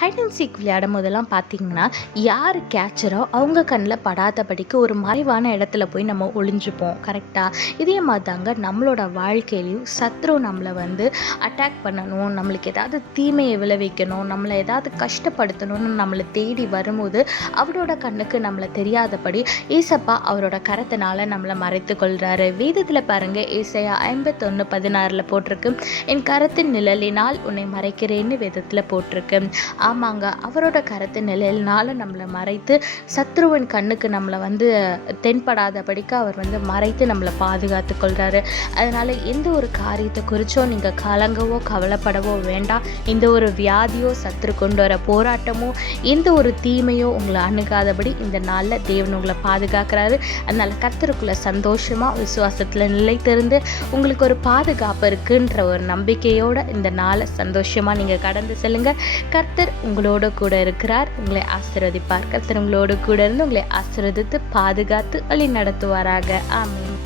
Height and seek விளையாடும் போதெல்லாம் பார்த்தீங்கன்னா, யார் கேட்சரோ அவங்க கண்ணில் படாதபடிக்கு ஒரு மறைவான இடத்துல போய் நம்ம ஒளிஞ்சுப்போம். கரெக்டா? இதே மாதிரி தாங்க நம்மளோட வாழ்க்கையிலையும் சத்ரு நம்மளை அட்டாக் பண்ணணும், நம்மளுக்கு ஏதாவது தீமையை விளைவிக்கணும், நம்மளை ஏதாவது கஷ்டப்படுத்தணும்னு நம்மளை தேடி வரும்போது அவரோட கண்ணுக்கு நம்மளை தெரியாதபடி ஏசப்பா அவரோட கரத்தினால நம்மளை மறைத்து கொள்கிறாரு. வேதத்தில் பாருங்க, ஏசாயா 51:16 போட்டிருக்கு, என் கரத்தின் நிழலினால் உன்னை மறைக்கிறேன்னு வேதத்தில் போட்டிருக்கு. ஆமாங்க, அவரோட கரத்தின் நிழலினால நம்மளை மறைத்து சத்ருவின் கண்ணுக்கு நம்மளை தென்படாதபடிக்கு அவர் மறைத்து நம்மளை பாதுகாத்து கொள்கிறாரு. அதனால் எந்த ஒரு காரியத்தை குறிச்சோ நீங்கள் கலங்கவோ கவலைப்படவோ வேண்டாம். எந்த ஒரு வியாதியோ சத்ரு கொண்டு வர போராட்டமோ எந்த ஒரு தீமையோ உங்களை அணுகாதபடி இந்த நாளில் தேவன் உங்களை பாதுகாக்கிறாரு. அதனால் கர்த்தருக்குள்ள சந்தோஷமாக விசுவாசத்தில் நிலைத்திருந்து உங்களுக்கு ஒரு பாதுகாப்பு இருக்குன்ற ஒரு நம்பிக்கையோட இந்த நாளை சந்தோஷமாக நீங்கள் கடந்து செல்லுங்க. கர்த்தர் உங்களோட கூட இருக்கிறார், உங்களை ஆசீர்வதிப்பார். கர்த்தர் உங்களோட கூட இருந்து உங்களை ஆசீர்வதித்து பாதுகாத்து வழி நடத்துவாராக. ஆமென்.